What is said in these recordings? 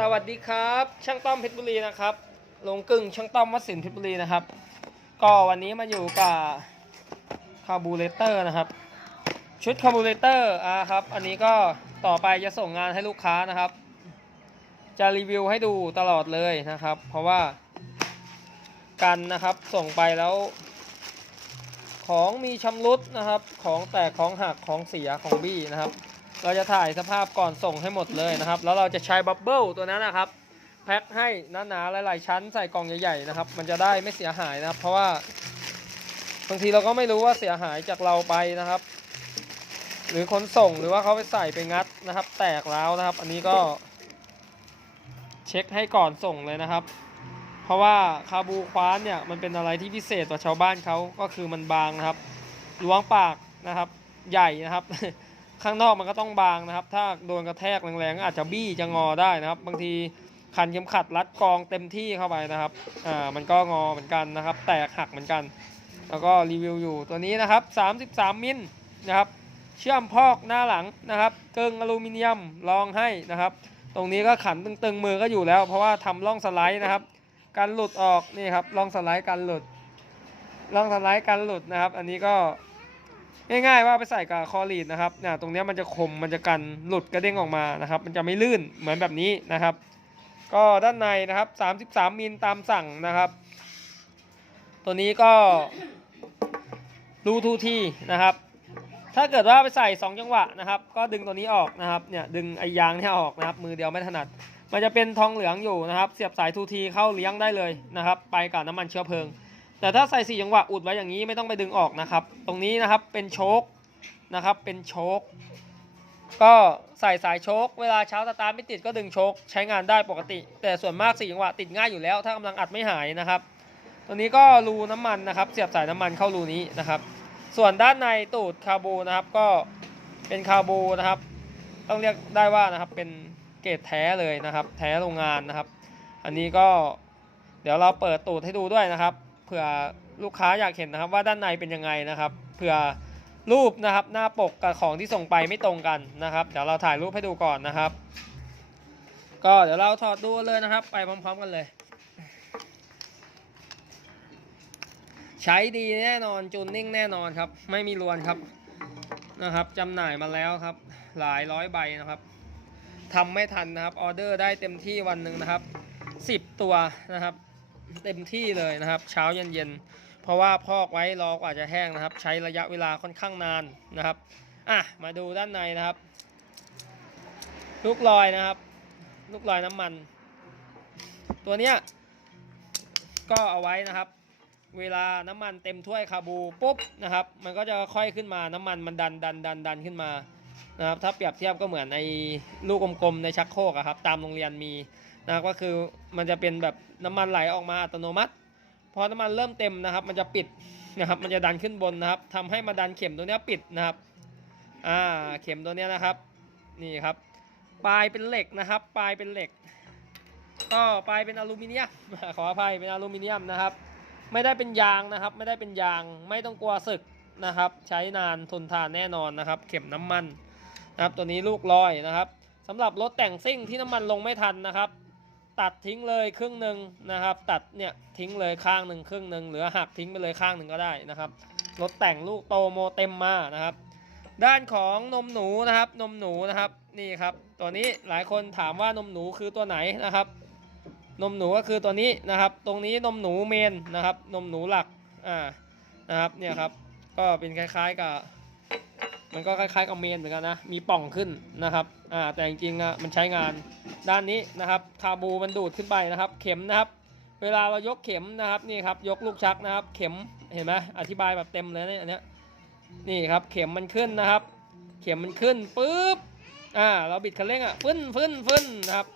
สวัสดีครับ ช่างต้อมเพชรบุรีนะครับลงกึ่งช่างต้อมวัดสินเพชรบุรีนะครับ ก็วันนี้มาอยู่กับคาบูเรเตอร์นะครับ ชุดคาบูเรเตอร์อ่าครับ อันนี้ก็ต่อไปจะส่งงานให้ลูกค้านะครับ จะรีวิวให้ดูตลอดเลยนะครับ เพราะว่ากันนะครับส่งไปแล้ว ของมีชำรุดนะครับ ของแตกของหักของเสียของบี้นะครับ เราจะถ่ายสภาพก่อนส่งให้หมดเลยนะครับ แล้วเราจะใช้บับเบิลตัวนั้นนะครับ แพ็คให้หนาๆหลายๆชั้นใส่กล่องใหญ่ๆนะครับ มันจะได้ไม่เสียหายนะครับ เพราะว่าบางทีเราก็ไม่รู้ว่าเสียหายจากเราไปนะครับ หรือคนส่งหรือว่าเขาไปใส่ไปงัดนะครับ แตกแล้วนะครับ อันนี้ก็ เช็คให้ก่อนส่งเลยนะครับ เพราะว่าคาบูคว้านเนี่ยมันเป็นอะไรที่พิเศษกว่าชาวบ้านเขาก็คือมันบางนะครับล้วงปากนะครับ ใหญ่นะครับ ข้างนอกมันก็ต้องบางนะครับ ถ้าโดนกระแทกแรงๆอาจจะบี้จะงอได้นะครับ บางทีคันเข็มขัดรัดกองเต็มที่เข้าไปนะครับอ่ามันก็งอเหมือนกันนะครับ แตกหักเหมือนกัน แล้วก็รีวิวอยู่ตัวนี้นะครับ 33 มิลนะครับ เชื่อมพอกหน้าหลังนะครับเกิงอลูมิเนียมรองให้นะครับ ตรงนี้ก็ขันตึงๆมือก็อยู่แล้ว เพราะว่าทำร่องสไลด์นะครับการหลุดออกนี่ครับร่องสไลด์การหลุดร่องสไลด์การหลุดนะครับ อันนี้ก็ ง่ายๆว่าไปใส่กับคอลีดนะครับเนี่ยตรงนี้มันจะคมมันจะกันหลุดกระเด้งออกมานะครับ มันจะไม่ลื่นเหมือนแบบนี้นะครับ ก็ด้านในนะครับ 33มิลตามสั่งนะครับ ตัวนี้ก็รูทูทีนะครับ ถ้าเกิดว่าไปใส่ 2 จังหวะนะครับ ก็ดึงตัวนี้ออกนะครับเนี่ยดึงไอ้ยางเนี่ยออกนะครับ มือเดียวไม่ถนัด มันจะเป็นทองเหลืองอยู่นะครับ เสียบสายทูทีเข้าเลี้ยงได้เลยนะครับ ไปกับน้ำมันเชื้อเพลิง แต่ถ้าใส่สี่จังหวะอุดไว้อย่างนี้ไม่ต้องไปดึงออกนะครับ ตรงนี้นะครับเป็นโชคนะครับเป็นโชคก็ใส่สายโชคเวลาเช้าสตาร์ทไม่ติดก็ดึงโชคใช้งานได้ปกติ แต่ส่วนมากสี่จังหวะติดง่ายอยู่แล้ว ถ้ากำลังอัดไม่หายนะครับ ตัวนี้ก็รูน้ำมันนะครับ เสียบสายน้ำมันเข้ารูนี้นะครับ ส่วนด้านในตูดคาบูนะครับก็เป็นคาบูนะครับ ต้องเรียกได้ว่านะครับเป็นเกรดแท้เลยนะครับ แท้โรงงานนะครับ อันนี้ก็เดี๋ยวเราเปิดตูดให้ดูด้วยนะครับ เผื่อลูกค้าอยากเห็นนะครับว่าด้านในเป็นยังไงนะครับเผื่อรูปนะครับหน้าปกกับของที่ส่งไปไม่ตรงกันนะครับเดี๋ยวเราถ่ายรูปให้ดูก่อนนะครับ ก็เดี๋ยวเราถอดดูเลยนะครับ ไปพร้อม ๆ กันเลย ใช้ดีแน่นอนจูนนิ่งแน่นอนครับ ไม่มีรวนครับนะครับจำหน่ายมาแล้วครับ หลายร้อยใบนะครับทำไม่ทันนะครับออเดอร์ได้เต็มที่วันหนึ่งนะครับสิบตัวนะครับ เต็มที่เลยนะครับ เช้าเย็นเย็นเพราะว่าพอกไว้รอกว่าจะแห้งนะครับ ใช้ระยะเวลาค่อนข้างนานนะครับอะมาดูด้านในนะครับ ลูกลอยนะครับ ลูกลอยน้ำมัน ตัวเนี้ยก็เอาไว้นะครับ เวลาน้ำมันเต็มถ้วยคาบูปุ๊บนะครับ มันก็จะค่อยขึ้นมาน้ำมันมันดันดันดันดันขึ้นมานะครับถ้าเปรียบเทียบก็เหมือนในลูกกลมๆในชักโครกครับตามโรงเรียนมี นะก็คือมันจะเป็นแบบน้ำมันไหลออกมาอัตโนมัติพอน้ำมันเริ่มเต็มนะครับ มันจะปิดนะครับ มันจะดันขึ้นบนนะครับทำให้มาดันเข็มตัวเนี้ยปิดนะครับอ่าเข็มตัวเนี้ยนะครับนี่ครับปลายเป็นเหล็กนะครับ ปลายเป็นเหล็กก็ปลายเป็นอลูมิเนียมขออภัยเป็นอลูมิเนียมนะครับ ไม่ได้เป็นยางนะครับ ไม่ได้เป็นยางไม่ต้องกลัวสึกนะครับ ใช้นานทนทานแน่นอนนะครับ เข็มน้ำมันนะครับตัวนี้ลูกลอยนะครับสำหรับรถแต่งซิ่งที่น้ำมันลงไม่ทันนะครับ ตัดทิ้งเลยครึ่งหนึ่งนะครับ ตัดเนี่ยทิ้งเลยข้างหนึ่งครึ่งหนึ่งหรือหักทิ้งไปเลยข้างหนึ่งก็ได้นะครับรถแต่งลูกโตโมเต็มมานะครับ ด้านของนมหนูนะครับ นมหนูนะครับนี่ครับตัวนี้หลายคนถามว่านมหนูคือตัวไหนนะครับ นมหนูก็คือตัวนี้นะครับ ตรงนี้นมหนูเมนนะครับ นมหนูหลักอ่านะครับเนี่ยครับก็เป็นคล้ายๆกับ มันก็คล้ายๆกับเมนเหมือนกันนะ มีป่องขึ้นนะครับอ่าแต่จริงๆอะมันใช้งานด้านนี้นะครับคาบูมันดูดขึ้นไปนะครับ เข็มนะครับ เวลาเรายกเข็มนะครับนี่ครับยกลูกชักนะครับ เข็มเห็นไหมอธิบายแบบเต็มเลยเนี่ยอันเนี้ยนี่ครับเข็มมันขึ้นนะครับ เข็มมันขึ้นปุ๊บอ่าเราบิดคันเร่งอะฟึ้นฟึ้นฟึ้นนะครับ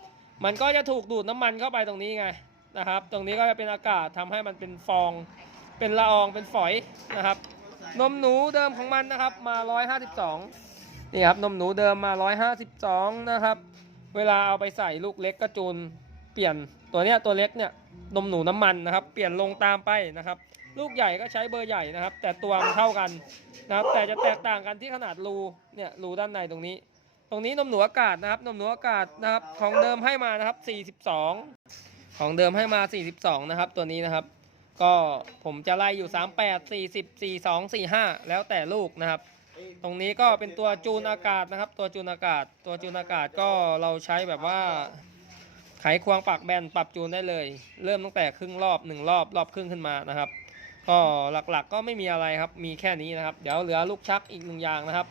มันก็จะถูกดูดน้ำมันเข้าไปตรงนี้ไงนะครับ ตรงนี้ก็จะเป็นอากาศทำให้มันเป็นฟอง เป็นละอองเป็นฝอยนะครับ นมหนูเดิมของมันนะครับมา 152 นี่ครับนมหนูเดิมมา 152 นะครับ เวลาเอาไปใส่ลูกเล็กก็จูนเปลี่ยนตัวเนี้ยตัวเล็กเนี่ยนมหนูน้ำมันนะครับ เปลี่ยนลงตามไปนะครับ ลูกใหญ่ก็ใช้เบอร์ใหญ่นะครับ แต่ตัวมันเท่ากันนะครับ แต่จะแตกต่างกันที่ขนาดรูเนี่ยรูด้านในตรงนี้ ตรงนี้นมหนูอากาศนะครับนมหนูอากาศนะครับ ของเดิมให้มานะครับ 42 ของเดิมให้มา 42 นะครับ ตัวนี้นะครับ ก็ผมจะไล่อยู่ 38 40 42 45 แล้วแต่ลูกนะครับ ตรงนี้ก็เป็นตัวจูนอากาศนะครับ ตัวจูนอากาศ ตัวจูนอากาศก็เราใช้แบบว่าไขควงปากแบนปรับจูนได้เลย เริ่มตั้งแต่ครึ่งรอบหนึ่งรอบรอบครึ่งขึ้นมานะครับ ก็หลักๆก็ไม่มีอะไรครับ มีแค่นี้นะครับ เดี๋ยวเหลือลูกชักอีกหนึ่งอย่างนะครับ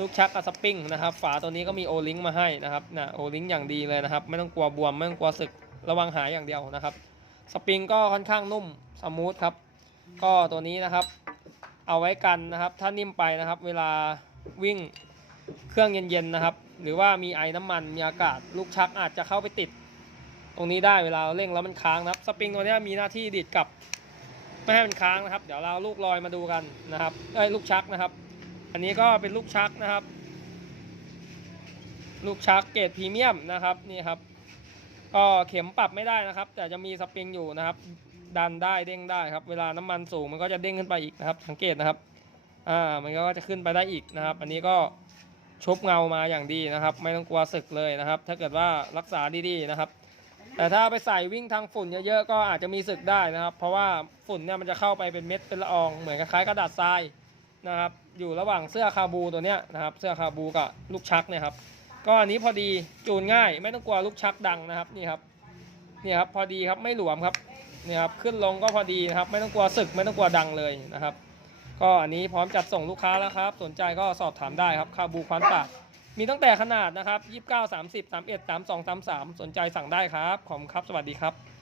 ลูกชักกับสปริงนะครับ ฝาตัวนี้ก็มีโอลิงมาให้นะครับนะโอลิงอย่างดีเลยนะครับ ไม่ต้องกลัวบวมไม่ต้องกลัวสึกระวังหายอย่างเดียวนะครับ สปริงก็ค่อนข้างนุ่มสมูทครับ ก็ตัวนี้นะครับ เอาไว้กันนะครับ ถ้านิ่มไปนะครับ เวลาวิ่งเครื่องเย็นๆนะครับ หรือว่ามีไอ้น้ำมันมีอากาศลูกชักอาจจะเข้าไปติด ตรงนี้ได้เวลาเร่งแล้วมันค้างนะครับ สปริงตัวนี้มีหน้าที่ดีดกลับไม่ให้มันค้างนะครับ เดี๋ยวเราเอาลูกลอยมาดูกันนะครับเอ้ยลูกชักนะครับ อันนี้ก็เป็นลูกชักนะครับ ลูกชักเกรดพรีเมียมนะครับนี่ครับ ก็เข็มปรับไม่ได้นะครับ แต่จะมีสปริงอยู่นะครับ ดันได้เด้งได้ครับ เวลาน้ำมันสูงมันก็จะเด้งขึ้นไปอีกนะครับ สังเกตนะครับ อ่ามันก็จะขึ้นไปได้อีกนะครับ อันนี้ก็ชุบเงามาอย่างดีนะครับ ไม่ต้องกลัวสึกเลยนะครับ ถ้าเกิดว่ารักษาดีๆนะครับ แต่ถ้าไปใส่วิ่งทางฝุ่นเยอะๆก็อาจจะมีสึกได้นะครับ เพราะว่าฝุ่นเนี่ยมันจะเข้าไปเป็นเม็ดเป็นละอองเหมือนคล้ายกระดาษทรายนะครับ อยู่ระหว่างเสื้อคาบูตัวเนี้ยนะครับ เสื้อคาบูกับลูกชักเนี่ยครับ ก็อันนี้พอดีจูนง่าย ไม่ต้องกลัวลูกชักดังนะครับนี่ครับนี่ครับพอดีครับไม่หลวมครับนี่ครับขึ้นลงก็พอดีนะครับ ไม่ต้องกลัวสึกไม่ต้องกลัวดังเลยนะครับ ก็อันนี้พร้อมจัดส่งลูกค้าแล้วครับ สนใจก็สอบถามได้ครับคาบูควันปากมีตั้งแต่ขนาดนะครับ 29 30 31 32 33 สนใจสั่งได้ครับ ขอบคุณครับ สวัสดีครับ